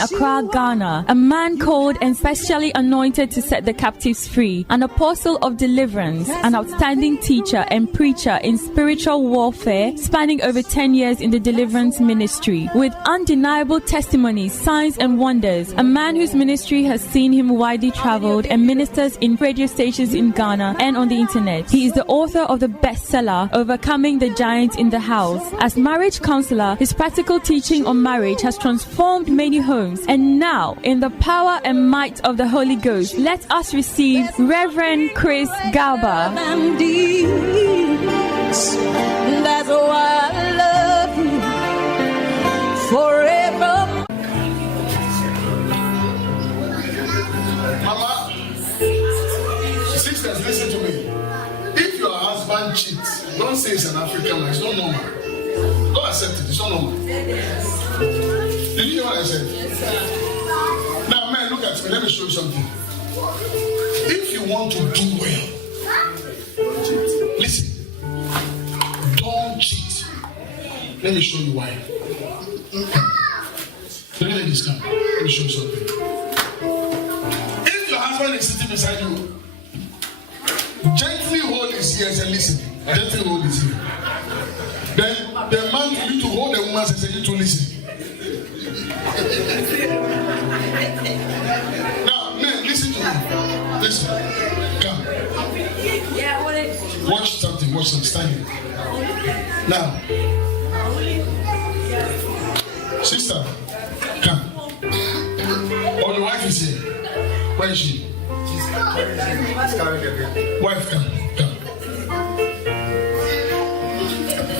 in Accra, Ghana, a man called and specially anointed to set the captives free, an apostle of deliverance, an outstanding teacher and preacher in spiritual warfare, spanning over 10 years in the deliverance ministry, with undeniable testimonies, signs and wonders, a man whose ministry has seen him widely traveled and ministers in radio stations in Ghana and on the internet. He is the author of the bestseller, Overcoming the Giant in the House. As marriage counselor, his practical teaching on marriage has transformed many homes. And now, in the power and might of the Holy Ghost, let us receive Reverend Chirs Gaba. That's why I love you forever. Mama, sisters, listen to me. If your husband cheats, don't say it's an African man. It's not normal. Don't accept it. It's not normal. Did you hear what I said? Now, man, look at me. Let me show you something. If you want to do well, listen. Don't cheat. Let me show you why. Let this come. Let me show you something. If your husband is sitting beside you, gently hold his ears and listen. Gently hold his ear. Then the man will need to hold the woman and say you to listen. Now, men, listen to me. Listen. Come. Watch something. Watch something. Stand here. Now, sister, come. Oh, your wife is here. Where is she? Wife, come.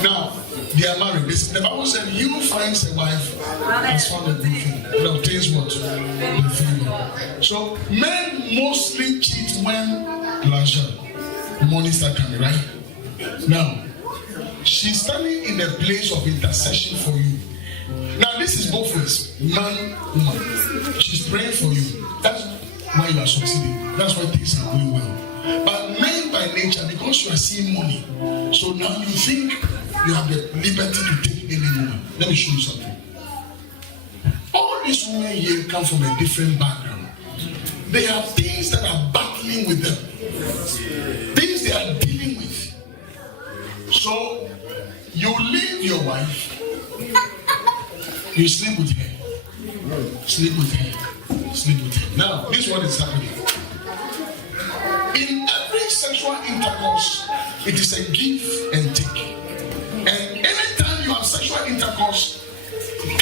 Now, they are married. The Bible said, "He who finds a wife has found a good thing." It obtains what? The favor. So, men mostly cheat when money start coming, right? Now, she's standing in a place of intercession for you. Now, this is both ways, man, woman. She's praying for you. That's why you are succeeding. That's why things are going well. But men by nature, because you are seeing money, so now you think you have the liberty to take any woman. Let me show you something. All these women here come from a different background. They have things that are battling with them, things they are dealing with. So you leave your wife, you sleep with her, sleep with her, sleep with her. Now, this is what is happening. In every sexual intercourse, it is a give and take. And anytime you have sexual intercourse,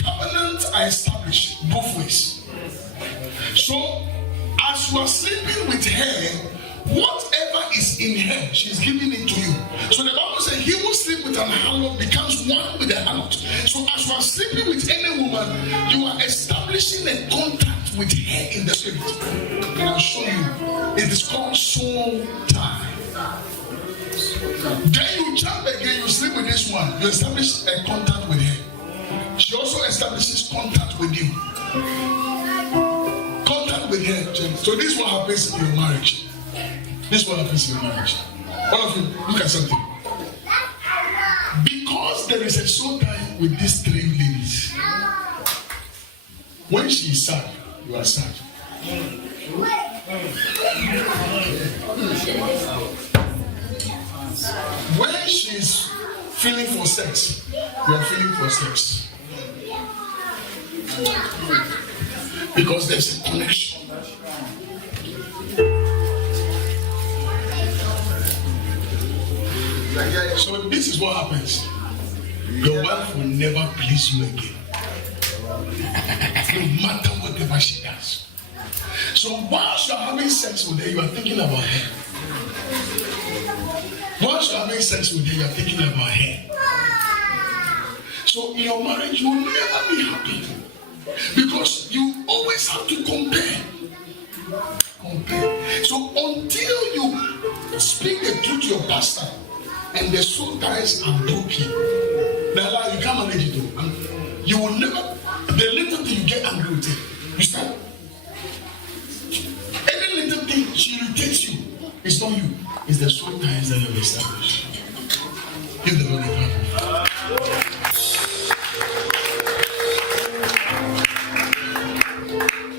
covenants are established both ways. So, as you are sleeping with her, whatever is in her, she's giving it to you. So the Bible says, he who sleeps with an harlot becomes one with the harlot. So as you are sleeping with any woman, you are establishing a contact with her in the spirit. And I'll show you. It is called soul tie. Then you jump again, you sleep with this one, you establish a contact with her. She also establishes contact with you. Contact with her. So this is what happens in your marriage. This is what happens in your marriage. All of you, look at something. Because there is a soul tie with these three ladies. When she is sad, you are sad. When she is feeling for sex, you are feeling for sex. Because there's a connection. So this is what happens. Your wife will never please you again. No matter whatever she does. So whilst you are having sex with her, you are thinking about her. Once you are having sex with her, you are thinking about her. So in your marriage, you will never be happy. Because you always have to compare. So until you speak the truth to your pastor and the soul ties are broken, now you can't manage it. You will never, the little thing you get angry with it, you start. Any little thing she irritates you, it's not you, it's the soul ties that you have established. Give the Lord a clap.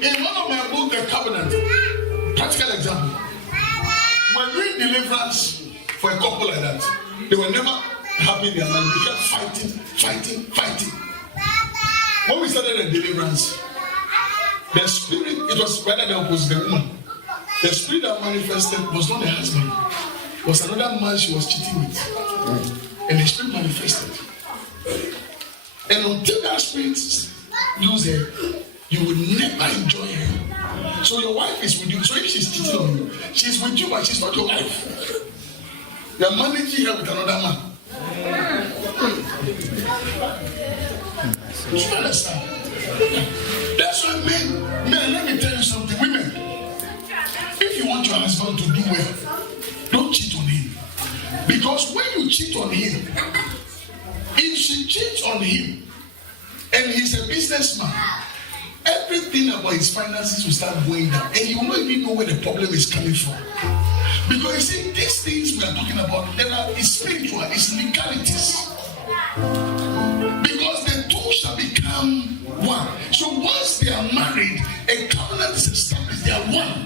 In one of my books, The Covenant, practical example, when doing deliverance for a couple like that, they were never happy in their life. They kept fighting. When we started the deliverance, the spirit, it was rather the opposite, the woman. The spirit that manifested was not the husband, it was another man she was cheating with. And the spirit manifested. And until that spirit loses her, you will never enjoy her. So your wife is with you. So if she's cheating on you, she's with you, but she's not your wife. You are managing her with another man. Do you understand? That's why men, let me tell you something, women. If you want your husband to do well, don't cheat on him. Because when you cheat on him, if she cheats on him, and he's a businessman, everything about his finances will start going down, and you will not even know where the problem is coming from. Because you see, these things we are talking about, it's spiritual, it's legalities. Because the two shall become one. So once they are married, a covenant is established, they are one.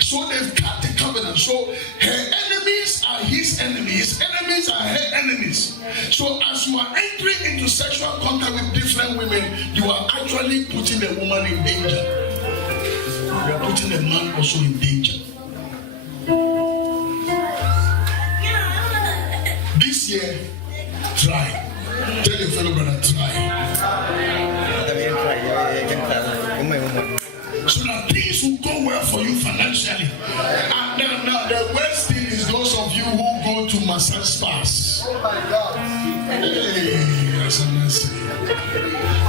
So they've cut the covenant. So her enemies are his enemies, his enemies are her enemies. So as you are entering into sexual contact with different women, you are actually putting the woman in danger. You are putting the man also in danger. This year, try. Tell your fellow brother, try. So that things will go well for you financially. And now the worst thing is those of you who go to massage spas. Hey, that's what I say.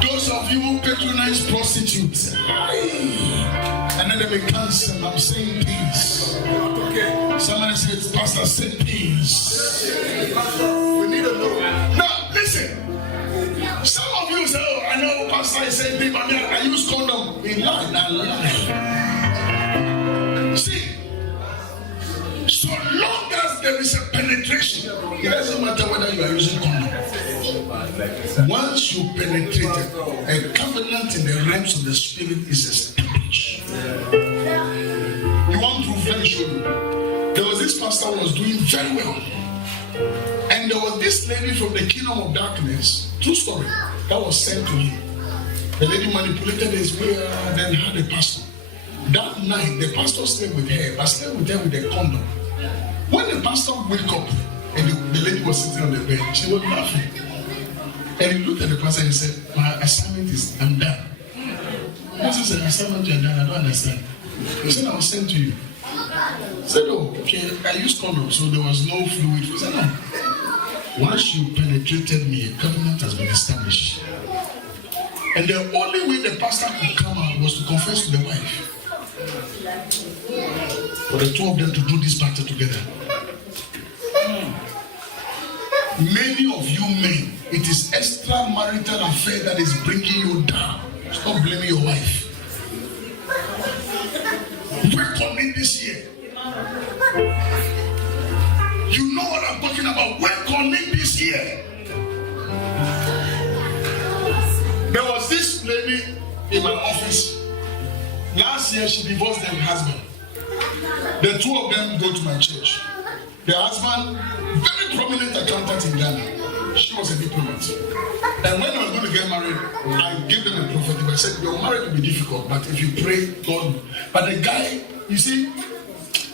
Those of you who patronize prostitutes. And then they may cancel. I'm saying peace. Okay. Somebody says, Pastor, say peace. We need to know. Now, listen. Some of you say, oh, I know Pastor is saying things, but I use condom. In lie. See, so long as there is a penetration, it doesn't matter whether you are using condom. Once you penetrate, a covenant in the realms of the spirit is established. You want proof? Let me show you. There was this pastor who was doing very well. And there was this lady from the kingdom of darkness, true story, that was sent to him. The lady manipulated his will, then had a pastor. That night, the pastor slept with her, but slept with her with a condom. When the pastor woke up, and the lady was sitting on the bed, she was laughing. And he looked at the pastor and said, my assignment is, I'm done. The pastor said, assignment you're done, I don't understand. He said, I was sent to you. He said, oh, okay, I used condom, so there was no fluid. He said, no. Once you penetrated me, a covenant has been established. And the only way the pastor could come out was to confess to the wife. For the two of them to do this battle together. Many of you men, it is extramarital affair that is bringing you down. Stop blaming your wife. Work on it this year. You know what I'm talking about. Work on it this year. There was this lady in my office. Last year she divorced her husband. The two of them go to my church. The husband, very prominent accountant in Ghana. She was a diplomat. And when I was going to get married, I gave them a prophetic. I said, your marriage will be difficult, but if you pray, God. But the guy, you see,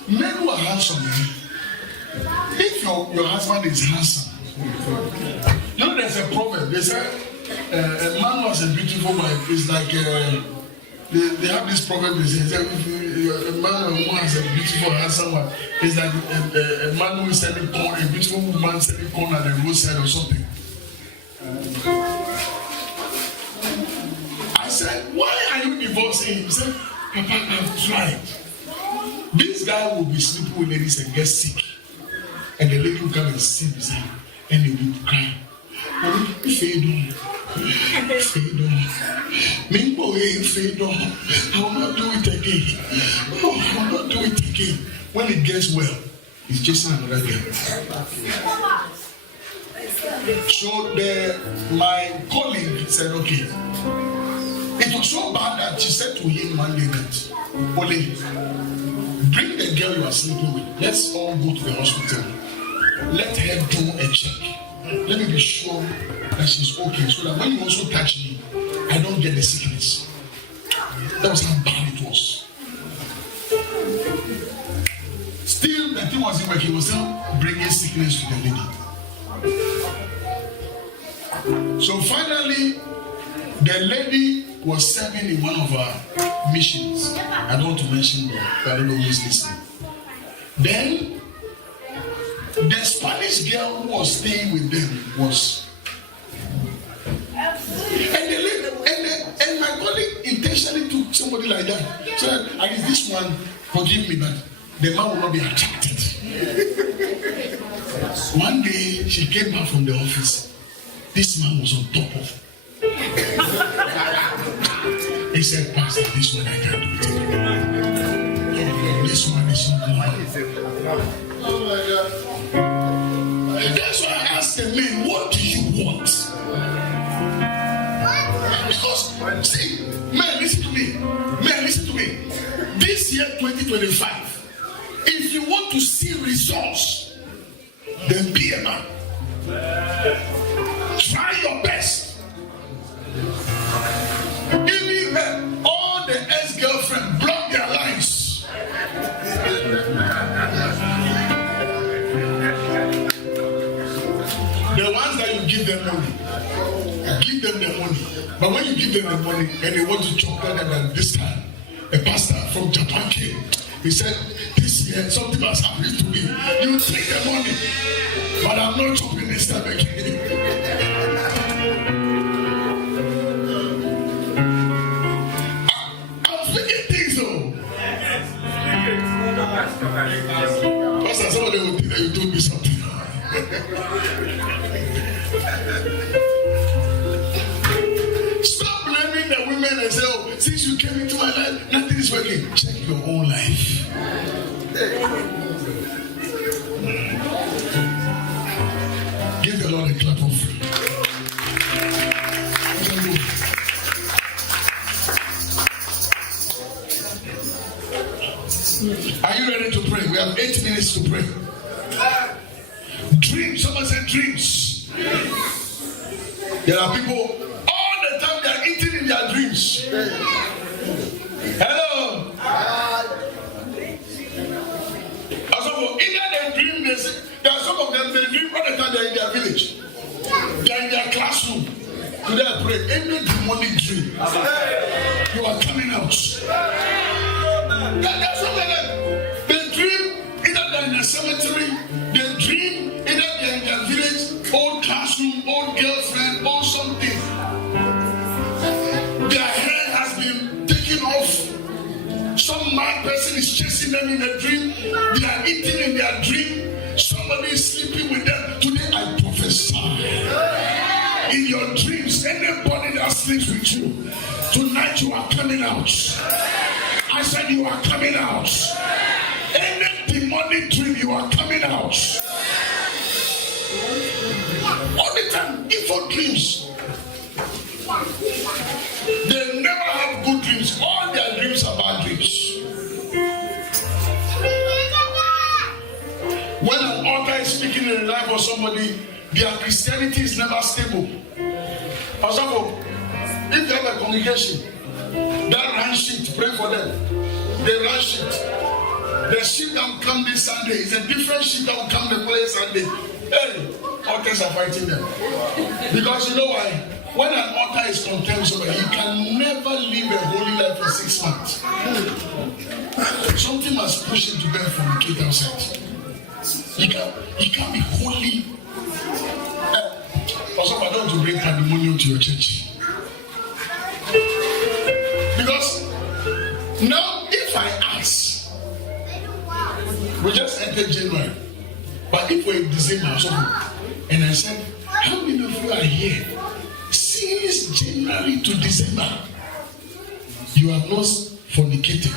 men who are handsome, if your husband is handsome, you know there's a proverb. They say, a man who has a beautiful wife is like, they have this proverb. They say, a man or woman has a beautiful, handsome wife. It's like a man who is selling corn, a beautiful woman selling corn at the roadside or something. I said, why are you divorcing him? He said, Papa, I've tried. This guy will be sleeping with ladies and get sick. And the lady will come and sit beside him and he will cry. Fade on. I will not do it again. Oh, I will not do it again. When it gets well, he's chasing another girl. So my colleague said, okay, It was so bad that she said to him one day that, Ole, bring the girl you are sleeping with. Let's all go to the hospital. Let her do a check. Let me be sure that she's okay, so that when you also touch me, I don't get the sickness. That was how bad it was. Still, the thing wasn't working. He was still bringing sickness to the lady. So finally, the lady was serving in one of our missions. I don't want to mention them, but I don't know who is listening. Then, the Spanish girl who was staying with them was, and my colleague intentionally took somebody like that. So that, I guess this one, forgive me, but the man will not be attracted. One day she came back from the office. This man was on top of her. He said, Pastor, this one I can't do it anymore. This one is not mine. Oh my God. That's why I asked the men, what do you want? Because, see, men, listen to me. Men, listen to me. This year, 2025, if you want to see results, then be a man. Try your best. Even men, all the ex-girlfriends block their lines. The ones that you give them money, give them the money. But when you give them the money and they want to chop them, and this time, a pastor from Japan came. He said, this year something has happened to me. You take the money, but I'm not chopping this time again. I'm speaking things though. Pastor, somebody will think that you told me something. Stop blaming the women and say, oh, since you came into my life, nothing is working. Check your own life. Give the Lord a clap of. Are you ready to pray? We have 8 minutes to pray. Dreams. Someone said dreams. There are people all the time they are eating in their dreams. Hello. Either they dream this. There are some of them they dream all the time they are in their village. They are in their classroom. Today I pray. Any demonic dream, you are coming out. There are some of them. They dream either they're in the cemetery. They dream either they're in their village, old classroom, old girlfriend, or something. Their hair has been taken off. Some mad person is chasing them in a dream. They are eating in their dream. Somebody is sleeping with them. Today I prophesy. In your dreams, anybody that sleeps with you, tonight you are coming out. I said you are coming out. Any demonic dream, you are coming out. All the time, evil dreams. They never have good dreams. All their dreams are bad dreams. When an author is speaking in the life of somebody, their Christianity is never stable. For example, if they have a congregation, that run sheet, pray for them. They run sheet. The sheet that will come this Sunday is a different sheet that will come the following Sunday. Hey, authors are fighting them. Because you know why? When an author is contempt, he can never live a holy life for 6 months. Something must push him to bed from the kid outside. He can't be holy. Also, I don't want to bring pandemonium to your church. Because now, if I ask, we just entered January, but if we're in December or something, and I said, how many of you are here? Since January to December, you have not fornicated.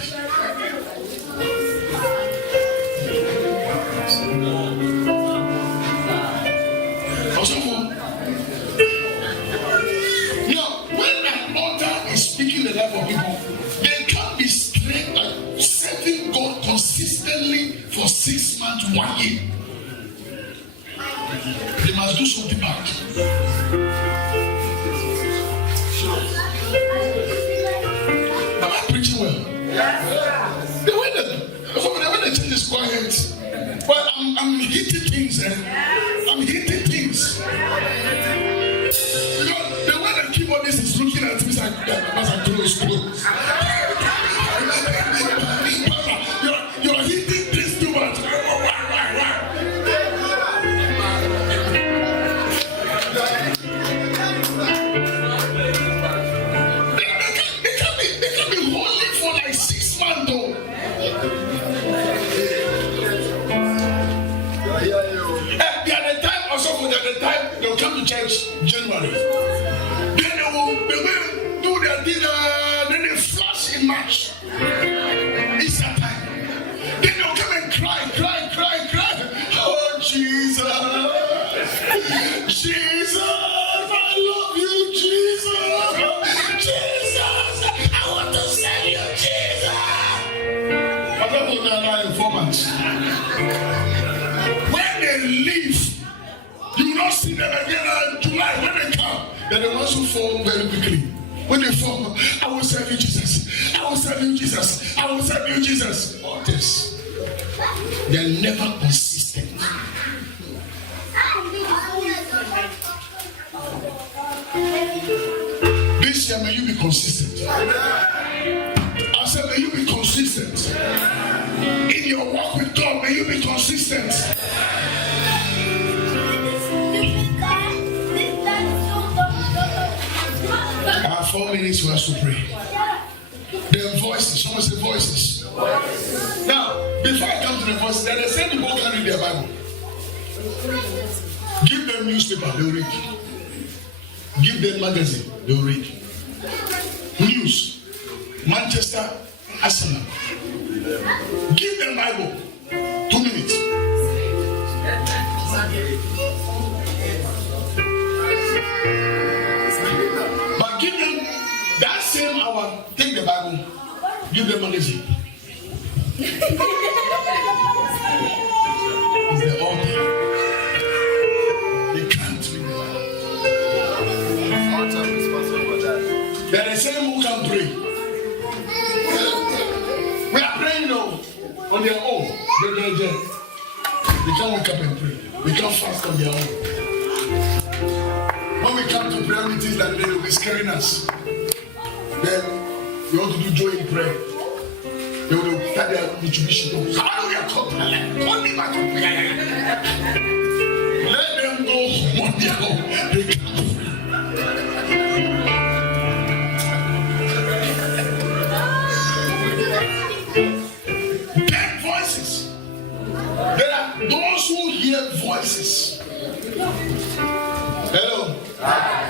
Now, when an author is speaking for 6 months, 1 year. They must do something bad. Am I preaching well? The way the church is quiet, but I'm hitting things. I'm hitting things. Because the way the keyboardist is looking at me, as I close. You're hitting this too much. They can be holy for like 6 months though. The time they'll come to church January. Then they will do their dinner, then they flash in March. It's that time. Then they'll come and cry. Oh Jesus, Jesus, I love you, Jesus, Jesus, I want to serve you, Jesus. I don't know now in 4 months. When they leave, you will not see them again in July. When they come, they're the ones who fall very quickly. When they fall, I will serve you, Jesus. I will serve you, Jesus. I will serve you, Jesus. All this. They're never consistent. This year, may you be consistent. I said, may you be consistent. In your walk with God, may you be consistent. 4 minutes for us to pray. The voices, someone say voices. Now, before I come to the voices, then they say the people can read their Bible. Give them newspaper, they'll read. Give them magazine, they'll read. News, Manchester, Arsenal. Give them Bible. 2 minutes. But give them that same hour, take the Bible, give them magazine. It's the altar. They can't read the Bible. Altar responsible for that. They're the same who can pray. We are praying now on their own. They can't wake up and pray. We can't fast on their own. When we come to prayer meetings like they will be scaring us. Then we want to do joy in prayer. They will start their Mitsubishi. Hallelujah. Let them go on their own. They can't pray. Dead voices. There are those who hear voices. Hello.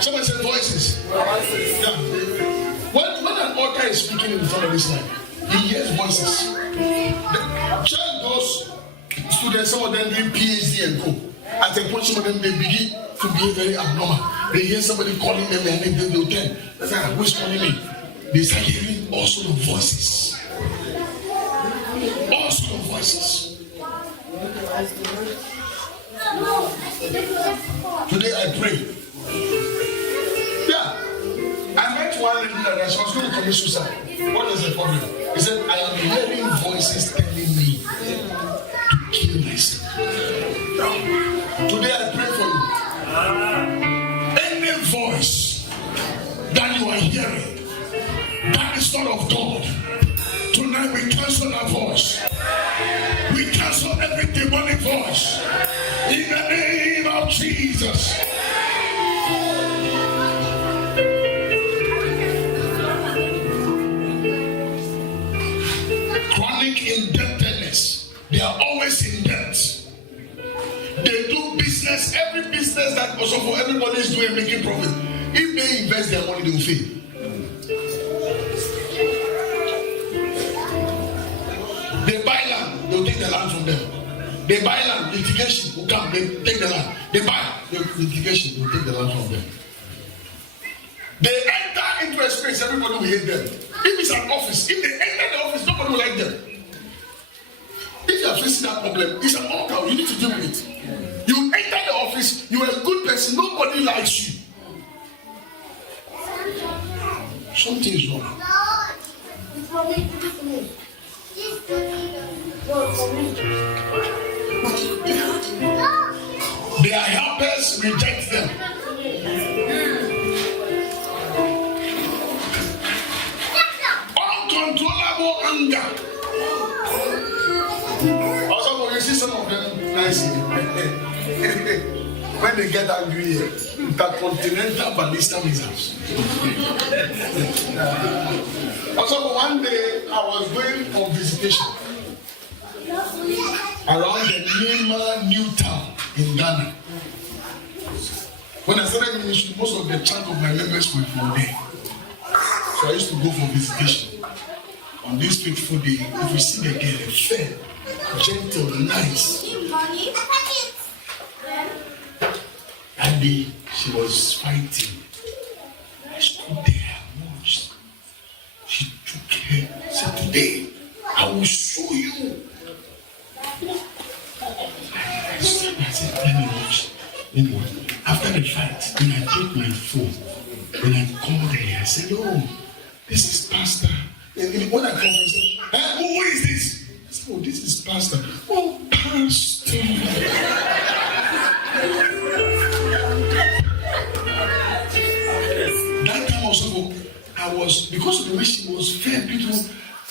Someone said voices. Yeah. When an author is speaking in front of this man, he hears voices. The child goes, students, some of them doing PhD and go. At a point, some of them they begin to be very abnormal. They hear somebody calling them and then they'll tell. That's like, who's calling me? They start hearing all sorts of voices. All sorts of voices. Today I pray. Yeah. I met one lady that she was going to commit suicide. What is the problem? He said, I am hearing voices telling me to kill myself. Today I pray for you. Any voice that you are hearing that is not of God, tonight we cancel that voice. We cancel every demonic voice. In the name of Jesus. Chronic indebtedness. They are always in debt. They do business, every business that also for everybody is doing making profit. If they invest their money, they will fail. They buy land, they will take the land from them. They buy land, litigation will come, they take the land. They buy litigation, they will take the land from them. They enter into a space, everybody will hate them. If it's an office, if they enter the office, nobody will like them. If you are facing that problem. It's an altar. You need to deal with it. You enter the office, you are a good person, nobody likes you. Something is wrong. Their helpers reject them. Uncontrollable anger. Also, you see some of them nicely. When they get angry, intercontinental ballistic missiles. Also, one day I was going on visitation around the Nema New Town in Ghana. When I started ministry, most of the chunk of my members were from there. So I used to go for visitation. On this fateful day, if we see the girl, fair, gentle, nice. That day, she was fighting. I stood there and watched. She took her, said, today, I will show you. I said, let me watch. Anyway, after the fight, then I took my phone. Then I called her. I said, oh, this is Pastor. And when I called her, I said, hey, who is this? I said, oh, this is Pastor. Oh, Pastor. That time also, I was, because of the way she was fair, beautiful,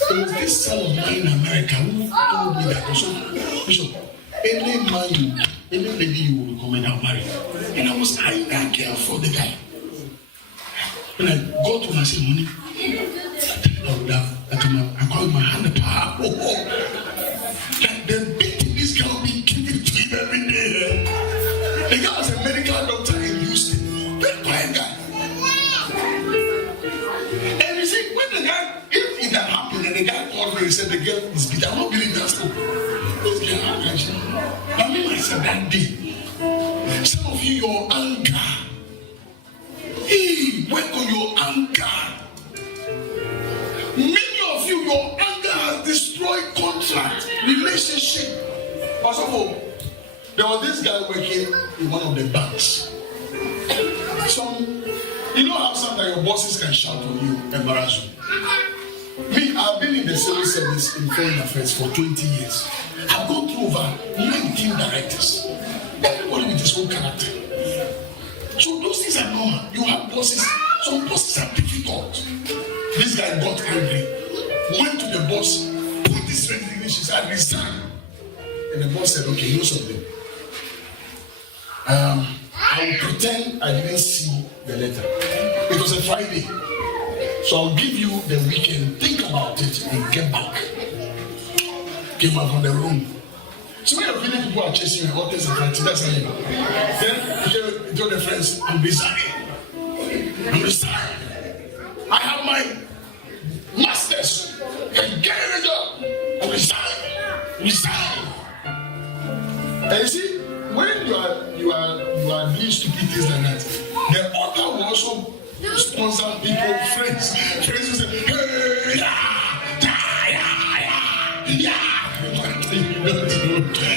there was this son of mine in America who told me that also, Bishop, any man, any lady you will recommend, I'll marry. And I was eyeing that girl for the guy. When I got to her, I said, money, I would have, I called my hand up. That the beating this girl be giving to him every day. The guy was a medical doctor in Houston. Very quiet guy. And you see, when the guy, if it had happened and the guy called me and said the girl is beat, I'm not believing that stuff. This girl, how can she? I mean, I said that day. Some of you, your anger. Hey, work on your anger. Many of you, your anger has destroyed contract, relationship. Also, there was this guy working in one of the banks. You know how sometimes your bosses can shout on you, embarrass you. Me, I've been in the civil service in foreign affairs for 20 years. I've gone through over 19 directors. Everybody with his own character. So those things are normal. You have bosses. Some bosses are difficult. This guy got angry, went to the boss, put this resignation, said, resign. And the boss said, okay, know something. I will pretend I didn't see the letter. It was a Friday. So I'll give you the weekend, think about it, and get back. Came out from the room. So when you're feeling people are chasing you, what is the friends? That's how you know. Then you tell the friends, I'm resigning. I'm resigning. I have my masters. And get a job. I'm resigning. Resign. And you see, when you are doing stupid things like that, the author will also sponsor people, friends who say, hey, yeah.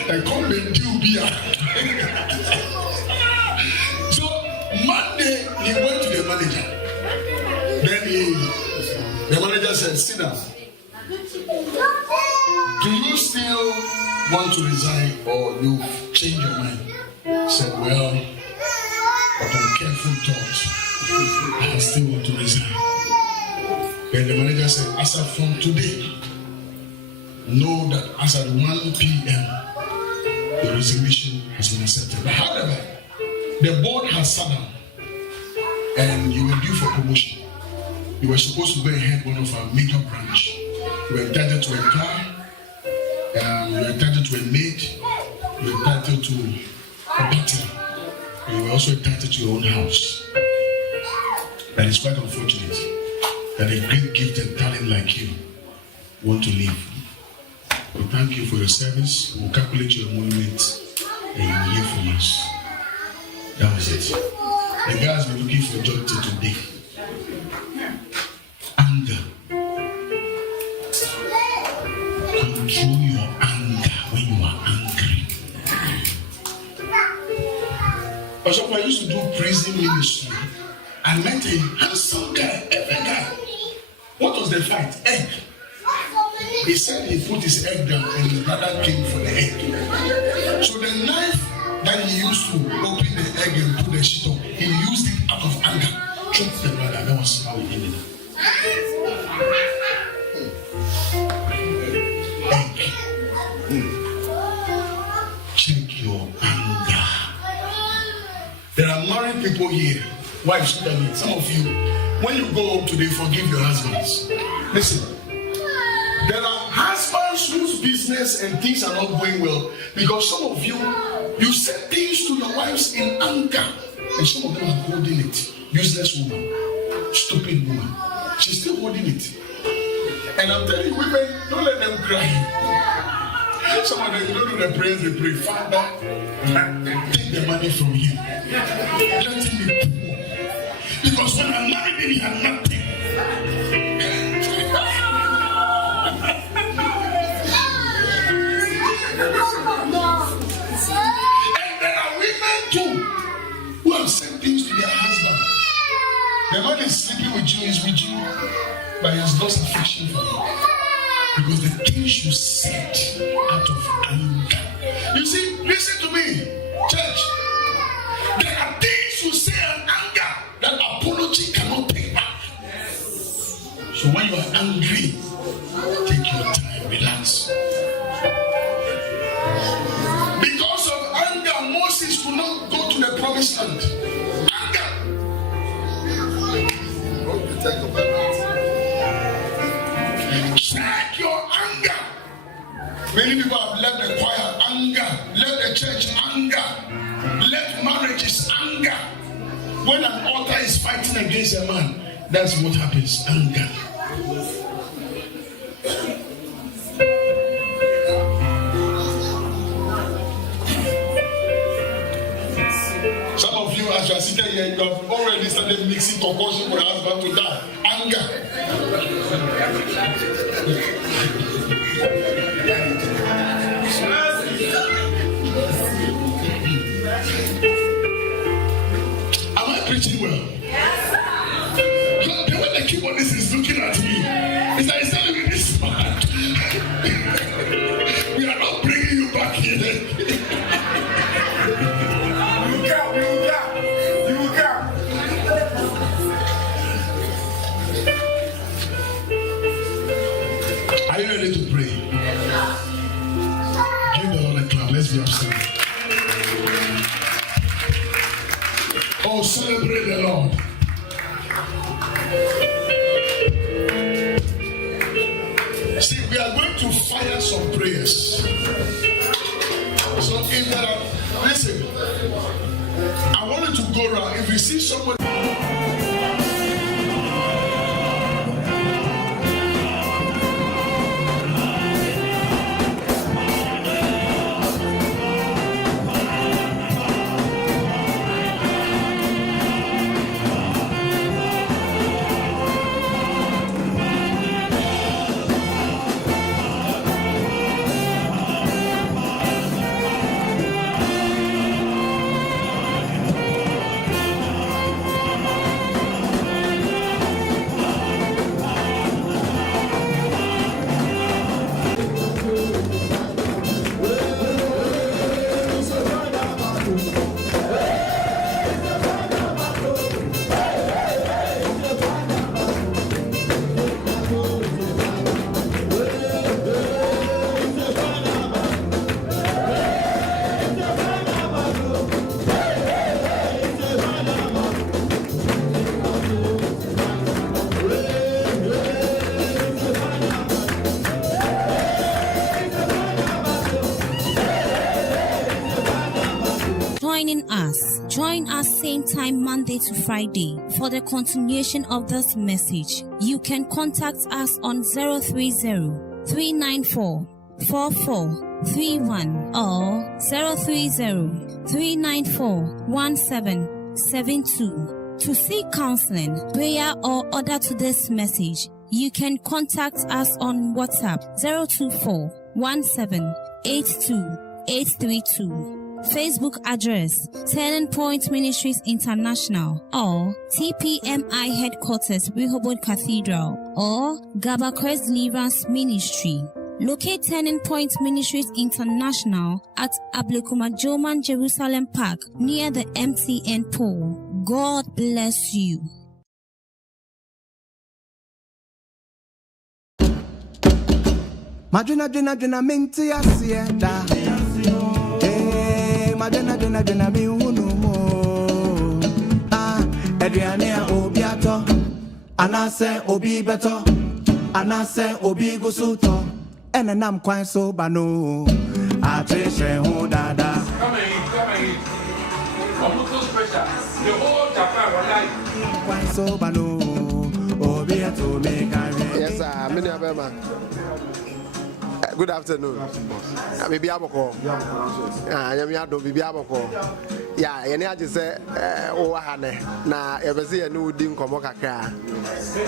I come and do beer. So Monday he went to the manager. Then the manager said, sit down. Do you still want to resign or you change your mind? He said, well, upon careful thought, I still want to resign. Then the manager said, as of from today, know that as at 1 p.m., the resignation has been accepted. But however, the board has sat down and you were due for promotion. You were supposed to go and head one of our major branch. You were entitled to a car, you were entitled to a maid, you were entitled to a butler, and you were also entitled to your own house. That is quite unfortunate that a great gift and talent like you want to leave. We thank you for your service. We'll calculate your monument and you will hear from us. That was it. The guy has been looking for a job till today. Anger. Control your anger when you are So I used to do prison ministry. I met a handsome guy, a guy. What was the fight? Egg. He said he put his egg down and his brother came for the egg. So the knife that he used to open the egg and put the shit on, he used it out of anger. Choked the brother. That was how he did it. Egg. Check your anger. There are married people here. Wives, look at me. Some of you, when you go home today, forgive your husbands. Listen. There are husbands whose business and things are not going well because some of you say things to your wives in anger, and some of them are holding it. Useless woman, stupid woman, she's still holding it. And I'm telling you, women, don't let them cry. Some of them, you don't do the prayers they pray. Father, take the money from him. Let him be poor. Because when I married him, he had nothing. And there are women too who have said things to their husband. The man is sleeping with you, is with you, but he has lost affection for you. Because the things you said out of anger. You see, listen to me, church. There are things you say in anger that apology cannot take back. So when you are angry, take your time, relax. Because of anger, Moses could not go to the promised land. Anger. Check your anger. Many people have left the choir, anger, left the church, anger, left marriages, anger. When an altar is fighting against a man, that's what happens, anger. Some of you, as you are sitting here, you have already started mixing concoction for your husband to die. Anger. Am I preaching well? Yes. The way the keyboardist is looking at me, is that he's telling me this man. We are not bringing you back here. You got. Are you ready to pray? Give the Lord a clap. Let's be upset. Oh, celebrate the Lord. See, we are going to fire some prayers. So if there are, listen, I want you to go around. If you see somebody. Join us same time Monday to Friday for the continuation of this message. You can contact us on 030-394-4431 or 030-394-1772. To seek counseling, prayer or order to this message, you can contact us on WhatsApp 024-1782-832. Facebook address Turning Point Ministries International or TPMI Headquarters Rehoboth Cathedral or Gaba Christ Deliverance Ministry. Locate Turning Point Ministries International at Ablekuma Joman Jerusalem Park near the MTN pole. God bless you. Madina minti asieda. Eh, madina mi unumo. Ah, Adriania obiato. Anase obi beto. Anase obi gusuto. Enenam kwan so bano. Atreshe hu dada. Come and eat. Omuto special. The whole Japan online. Kwan so bano. Obiato me kare. Yes, sir. Many Abema. Good afternoon. Maybe Aboko. Yamiado, Bibi Aboko. Yeah, any other say, oh, Hane. Now, ever see a new dim Komoka.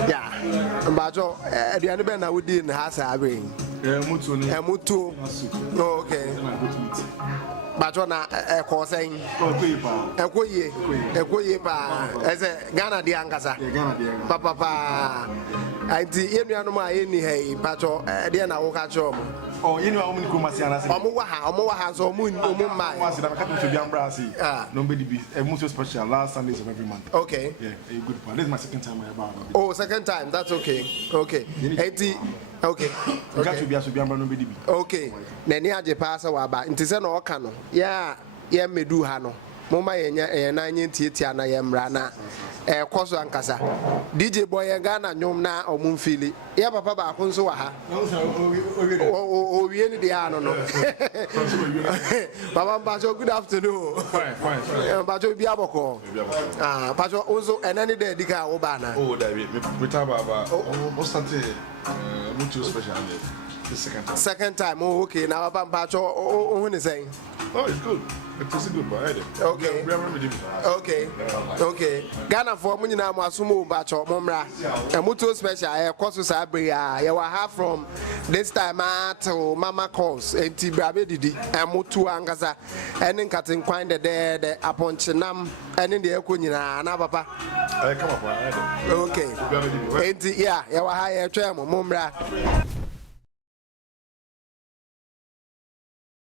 Yeah, Bajo, the Anabena would in Hasa Abing. Mutu. Okay. Bajo na saying, Ekoye pa, as a Ghana de Angasa. Papa. I did any hey, Pacho, Diana Okachom. Oh, you know, I'm going to come and say, Omoa has or moon, my. Once I'm coming to Biambrasi. Nobody be a most special last Sundays of every month. Okay. Yeah, a good part. This is my second time I have. Oh, second time. That's okay. Okay. 80. Okay. Got to be a Biambra, nobody be. Okay. Nenia je pasa waba. Intise no okano. Yeah, medu hano. Moma yenya na nyenti na yemra na koso ankasa DJ boy Ghana nyom na omumfili ya papa ba ko nso wa ha o wie ni dia no Papa Pacho, good afternoon. Fine. Pacho bi aboko Pacho onso enani de dika wo ba na Oh David we talk about what's that mucho special the second time. Oh, okay. Now Papa Pacho who is saying oh, it's good. It's good, but okay. Okay. Ghana for money now, Masumo Bacho, Momra, and Mutu special, a course of Sabria. You will have from this time to Mama calls, and Tibrabe Didi, and Mutu Angasa, and in cutting quine the dead upon Chenam, and in the Ekunina, and Papa. I come up. Okay. Yeah, you will hire a tram, Momra.